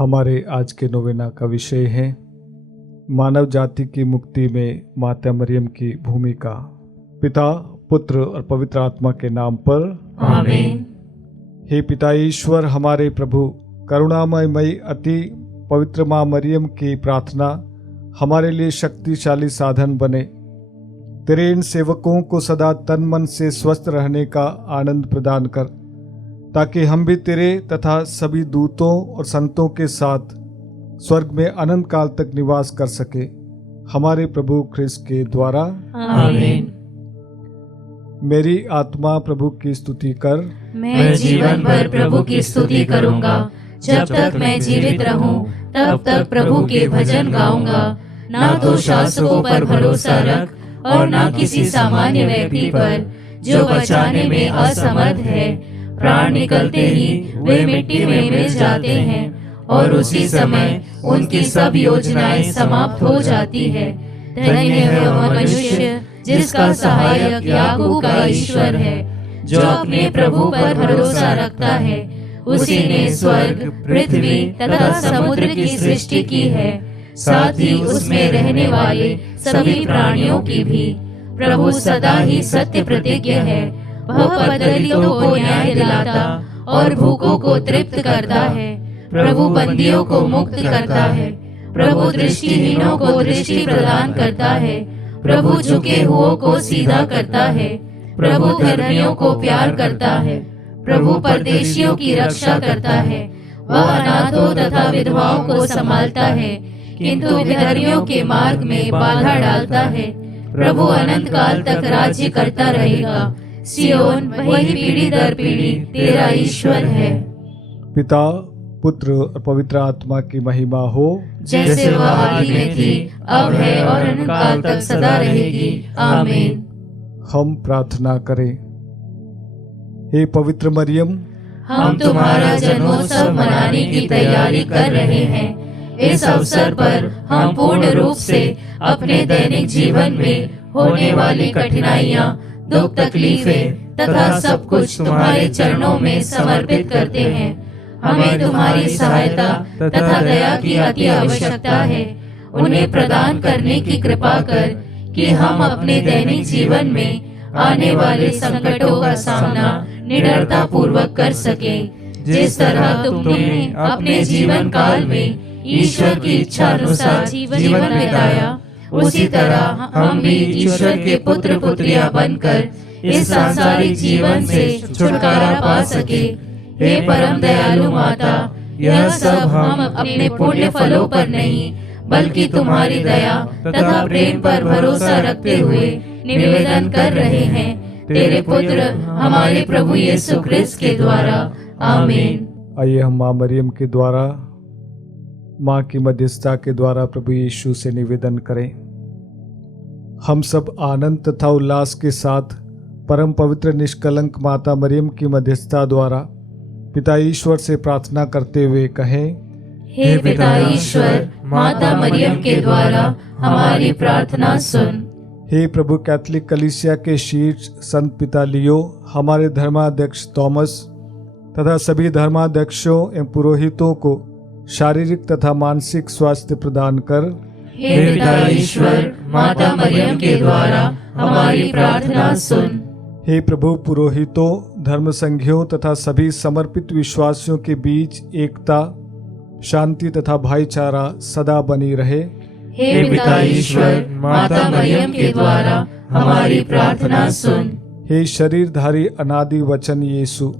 हमारे आज के नोवेना का विषय है मानव जाति की मुक्ति में माता मरियम की भूमिका। पिता, पुत्र और पवित्र आत्मा के नाम पर आमीन। हे पिता ईश्वर, हमारे प्रभु, करुणामयी अति पवित्र माँ मरियम की प्रार्थना हमारे लिए शक्तिशाली साधन बने। तेरे इन सेवकों को सदा तन मन से स्वस्थ रहने का आनंद प्रदान कर, ताकि हम भी तेरे तथा सभी दूतों और संतों के साथ स्वर्ग में अनंत काल तक निवास कर सके। हमारे प्रभु ख्रिस्त के द्वारा आमीन। मेरी आत्मा प्रभु की स्तुति कर, मैं जीवन भर प्रभु की स्तुति करूंगा। जब तक मैं जीवित रहूं, तब तक प्रभु के भजन गाऊंगा। ना तो शासकों पर भरोसा रख और ना किसी सामान्य व्यक्ति पर, जो बचाने में असमर्थ है। प्राण निकलते ही वे मिट्टी में मिल जाते हैं और उसी समय उनकी सब योजनाएं समाप्त हो जाती है। धन्य है वह मनुष्य जिसका सहायक याकूब का ईश्वर है, जो अपने प्रभु पर भरोसा रखता है। उसी ने स्वर्ग, पृथ्वी तथा समुद्र की सृष्टि की है, साथ ही उसमें रहने वाले सभी प्राणियों की भी। प्रभु सदा ही सत्य प्रतिज्ञ है। वह दलितों को न्याय दिलाता और भूखों को तृप्त करता है। प्रभु बंदियों को मुक्त करता है। प्रभु दृष्टिहीनों को दृष्टि प्रदान करता है। प्रभु झुके हुओं को सीधा करता है। प्रभु धर्मियों को प्यार करता है। प्रभु परदेशियों की रक्षा करता है। वह अनाथों तथा विधवाओं को संभालता है, किंतु विधर्मियों के मार्ग में बाधा डालता है। प्रभु अनंत काल तक राज्य करता रहेगा। सियोन वही पीढ़ी दर पीढ़ी तेरा ईश्वर है। पिता, पुत्र और पवित्र आत्मा की महिमा हो, जैसे वह आदि में थी, अब है और अनंत काल तक सदा रहेगी। आमीन। हम प्रार्थना करें। हे पवित्र मरियम, हम तुम्हारा जन्मोत्सव मनाने की तैयारी कर रहे हैं। इस अवसर पर हम पूर्ण रूप से अपने दैनिक जीवन में होने वाली कठिनाइयाँ, दुख, तकलीफें तथा सब कुछ तुम्हारे चरणों में समर्पित करते हैं। हमें तुम्हारी सहायता तथा दया की अति आवश्यकता है। उन्हें प्रदान करने की कृपा कर कि हम अपने दैनिक जीवन में आने वाले संकटों का सामना निडरता पूर्वक कर सके। जिस तरह तुमने अपने जीवन काल में ईश्वर की इच्छा अनुसार जीवन बिताया, उसी तरह हम भी ईश्वर के पुत्र पुत्रियां बनकर इस सांसारिक जीवन से छुटकारा पा सके। हे परम दयालु माता, यह सब हम अपने पुण्य फलों पर नहीं, बल्कि तुम्हारी दया तथा प्रेम पर भरोसा रखते हुए निवेदन कर रहे हैं, तेरे पुत्र हमारे प्रभु यीशु ख्रिस्त के द्वारा। आमीन। आइए हम माँ मरियम के द्वारा, माँ की मध्यस्थता के द्वारा प्रभु यीशु से निवेदन करें। हम सब आनंद तथा उल्लास के साथ परम पवित्र निष्कलंक माता मरियम की मध्यस्थता द्वारा पिता ईश्वर से प्रार्थना करते हुए कहें, हे पिता ईश्वर, माता मरियम के द्वारा हमारी प्रार्थना सुन। हे प्रभु कैथोलिक कलीसिया के शीर्ष संत पिता लियो, हमारे धर्माध्यक्ष थॉमस तथा सभी धर्माध्यक्षों एवं पुरोहितों को शारीरिक तथा मानसिक स्वास्थ्य प्रदान कर। हे पिता ईश्वर, माता मरियम के द्वारा हमारी प्रार्थना सुन। हे प्रभु, पुरोहितों, धर्म संघियों तथा सभी समर्पित विश्वासियों के बीच एकता, शांति तथा भाईचारा सदा बनी रहे। हे पिता ईश्वर, माता मरियम के द्वारा हमारी प्रार्थना सुन। हे शरीरधारी अनादि वचन यीशु,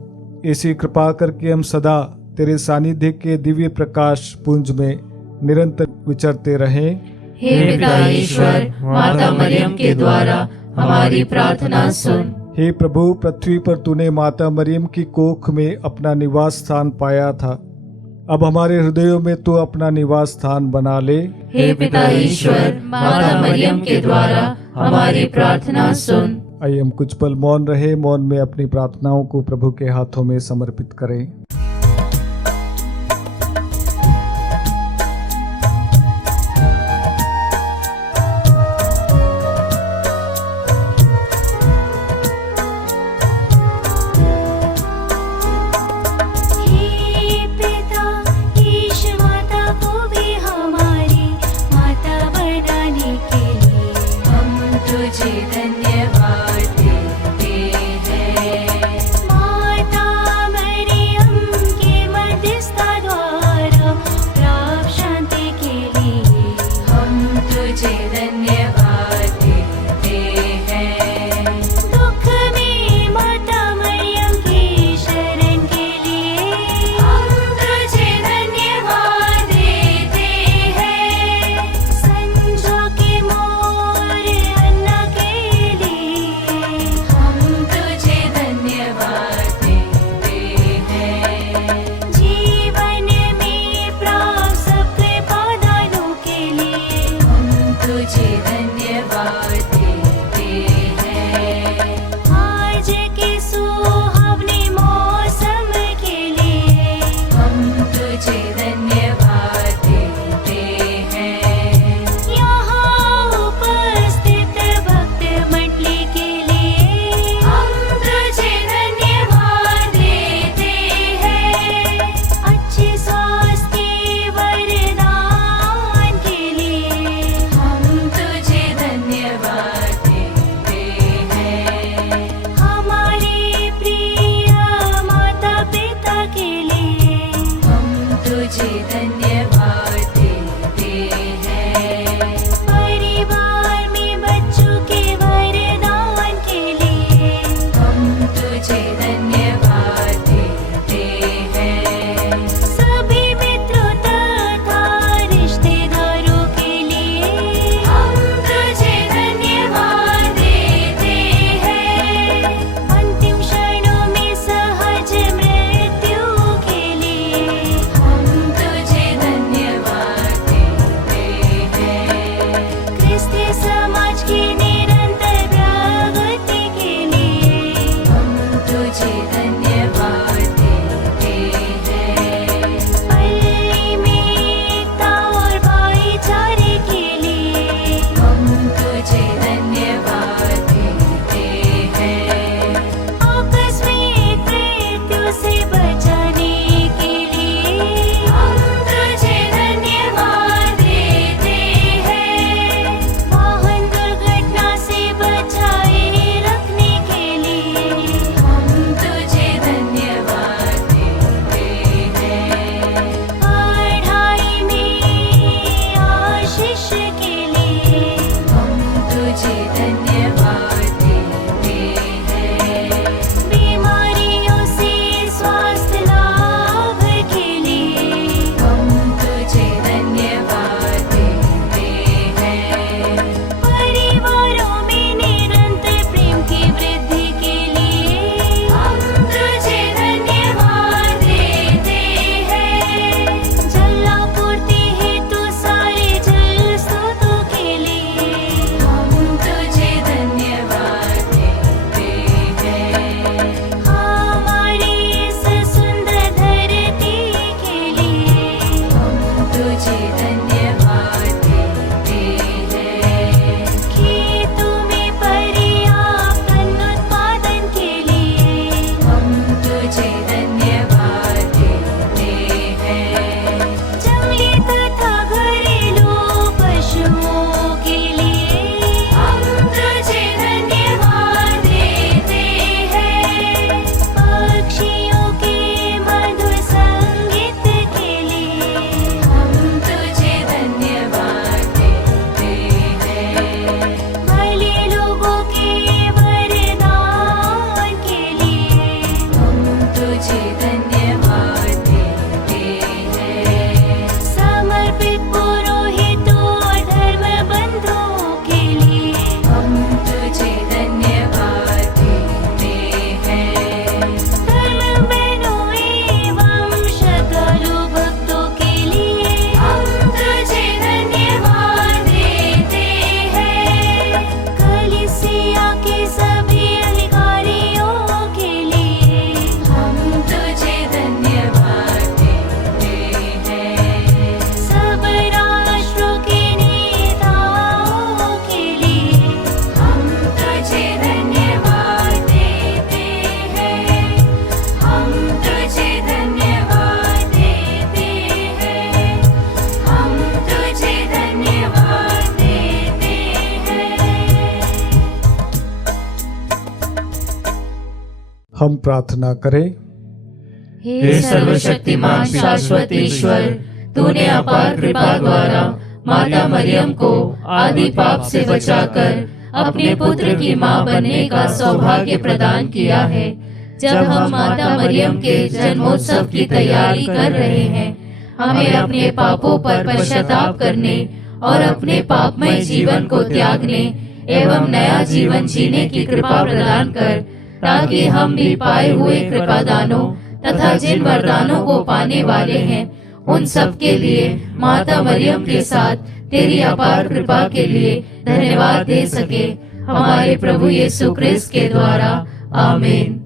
ऐसी कृपा करके हम सदा तेरे सानिध्य के दिव्य प्रकाश पुंज में निरंतर विचरते रहें। हे पिता ईश्वर, माता मरियम के द्वारा हमारी प्रार्थना सुन। हे प्रभु, पृथ्वी पर तूने माता मरियम की कोख में अपना निवास स्थान पाया था, अब हमारे हृदयों में तू अपना निवास स्थान बना ले। हे पिता ईश्वर, माता मरियम के द्वारा हमारी प्रार्थना सुन। आइए हम कुछ पल मौन रहे, मौन में अपनी प्रार्थनाओं को प्रभु के हाथों में समर्पित करें। तुझे धन्यवाद देते हैं। यहाँ उपस्थित भक्त मंडली के लिए हम तुझे धन्यवाद देते हैं। अच्छे स्वास्थ्य वरदान के लिए हम तुझे धन्यवाद देते हैं। हमारे प्रिय माता पिता के लिए हम तुझे धन्यवाद देते हैं। परिवार में बच्चों के वरदान के लिए हम तुझे धन्यवाद देते हैं। सभी मित्रों तथा रिश्तेदारों के लिए हम तुझे धन्यवाद देते हैं। अंतिम क्षणों में सहज मृत्यु के लिए हम तुझे धन्यवाद देते हैं। क्रिस्ती समाज की निरंतर प्रगति के लिए हम तुझे धन्यवाद देते हैं। पल्ली में एकता और भाईचारे के लिए हम तुझे धन्यवाद देते हैं। आपस में मृत्यु से बचाने के लिए हम तुझे धन्यवाद देते हैं। वाहन दुर्घटना से बचाए रखने के लिए हम तुझे धन्यवाद देते हैं। पढ़ाई में आशीष के लिए हम तुझे धन्यवाद देते हैं। बीमारियों से स्वास्थ्य लाभ के लिए हम तुझे धन्यवाद देते हैं। परिवारों में निरंतर प्रेम की वृद्धि के लिए हम तुझे धन्यवाद देते हैं। जलापूर्ति हेतु सारे जल स्रोतों के लिए हम तुझे धन्यवाद देते हैं। हमारी इस सुंदर धरती के लिए हम तुझे धन्यवाद देते हैं। खेतों में पर्याप्त अन्न उत्पादन के लिए हम तुझे धन्यवाद देते हैं। जंगली तथा घरेलू पशुओं के लिए हम तुझे धन्यवाद देते हैं। पक्षियों के मधुर संगीत के लिए हम तुझे धन्यवाद देते हैं। भले लोगों के वरदान के लिए हम तुझे धन्यवाद देते हैं। समर्पित पुरोहितों और धर्म बंधुओं के लिए हम तुझे धन्यवाद देते हैं। धर्म बहनों एवं श्रद्धालु भक्तों के लिए हम तुझे धन्यवाद देते हैं। कलीसिया के सभी अधिकारियों के लिए हम तुझे धन्यवाद देते हैं। सब राष्ट्रों के नेताओं के लिए हम तुझे धन्यवाद देते हैं। हम तुझे धन्यवाद देते हैं। हम तुझे धन्यवाद देते हैं। हम प्रार्थना करें। हे सर्वशक्तिमान शाश्वत ईश्वर, तूने अपार कृपा द्वारा माता मरियम को आदि पाप से बचाकर अपने पुत्र की मां बनने का सौभाग्य प्रदान किया है। जब हम माता मरियम के जन्मोत्सव की तैयारी कर रहे हैं, हमें अपने पापों पर पश्चाताप करने और अपने पापमय जीवन को त्यागने एवं नया जीवन जीने की कृपा प्रदान कर, ताकि हम भी पाए हुए कृपादानों तथा जिन वरदानों को पाने वाले हैं, उन सब के लिए माता मरियम के साथ तेरी अपार कृपा के लिए धन्यवाद दे सके। हमारे प्रभु यीशु क्रिस्त के द्वारा, आमीन।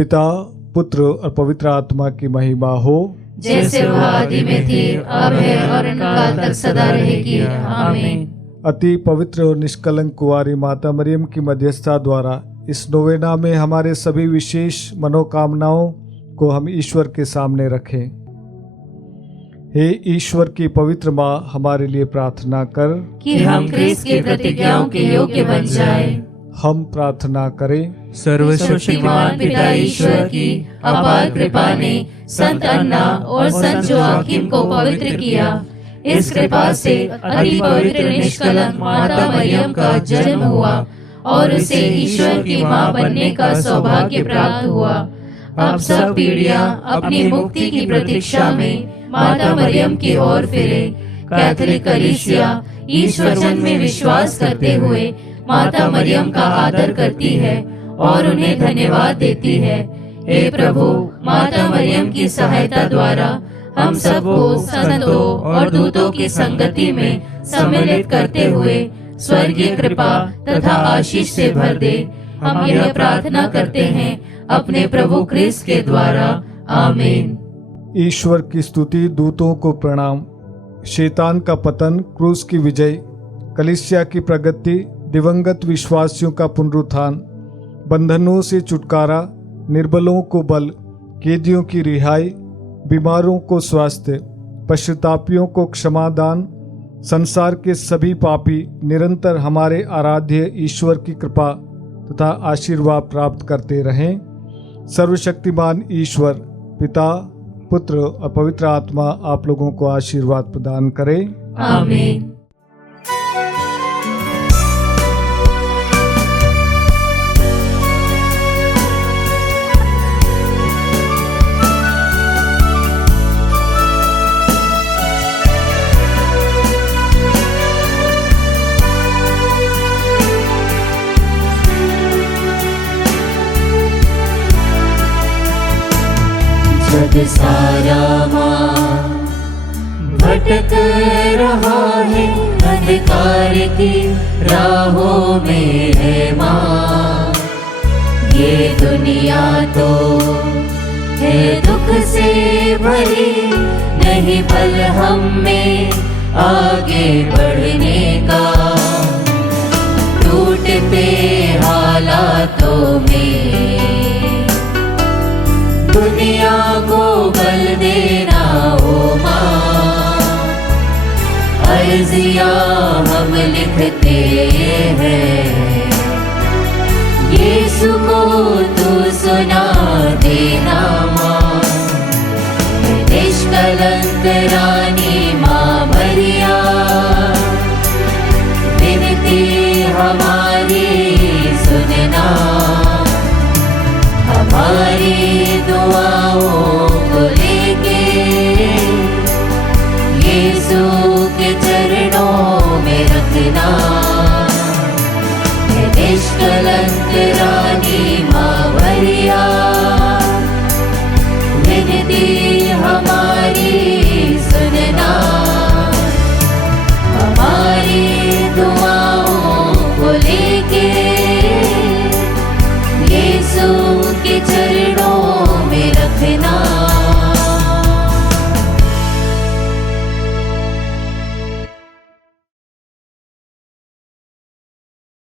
पिता, पुत्र और पवित्र आत्मा की महिमा हो, जैसे वह आदि में थी, अब है और अनंत तक सदा रहेगी। आमीन। अति पवित्र और निष्कलंक कुंवारी माता मरियम की मध्यस्थता द्वारा इस नोवेना में हमारे सभी विशेष मनोकामनाओं को हम ईश्वर के सामने रखें। हे ईश्वर की पवित्र माँ, हमारे लिए प्रार्थना कर कि हम क्रिस्त की प्रतिज्ञाओं के योग्य बन जाए। हम प्रार्थना करें। सर्वशक्तिमान पिता ईश्वर की अपार कृपा ने संत अन्ना और संत जोआकिम को पवित्र किया। इस कृपा से अति पवित्र निष्कलंक माता मरियम का जन्म हुआ और उसे ईश्वर की माँ बनने का सौभाग्य प्राप्त हुआ। अब सब पीढ़ियां अपनी मुक्ति की प्रतीक्षा में माता मरियम की ओर फिरे। कैथोलिक कलीसिया ईश्वर जन में विश्वास करते हुए माता मरियम का आदर करती है और उन्हें धन्यवाद देती है। हे प्रभु, माता मरियम की सहायता द्वारा हम सबको संतों और दूतों की संगति में सम्मिलित करते हुए स्वर्गीय कृपा तथा आशीष से भर दे। हम यह प्रार्थना करते हैं अपने प्रभु क्रिस्त के द्वारा। आमीन। ईश्वर की स्तुति, दूतों को प्रणाम। शैतान का पतन, क्रूस की विजय, कलीसिया की प्रगति, दिवंगत विश्वासियों का पुनरुत्थान, बंधनों से छुटकारा, निर्बलों को बल, कैदियों की रिहाई, बीमारों को स्वास्थ्य, पश्चातापियों को क्षमादान, संसार के सभी पापी निरंतर हमारे आराध्य ईश्वर की कृपा तथा आशीर्वाद प्राप्त करते रहें। सर्वशक्तिमान ईश्वर पिता, पुत्र और पवित्र आत्मा आप लोगों को आशीर्वाद प्रदान करे। आमीन। जग सारा माँ भटक रहा है, अंधकार की राहों में है माँ। ये दुनिया तो है दुख से भरी, नहीं बल हम में आगे बढ़ने का। टूटते हालातों में दुनिया को बल देना हो माँ। अर्जिया हम लिखते हैं, यीशु को तू सुना देना माँ। निष्कलंक रानी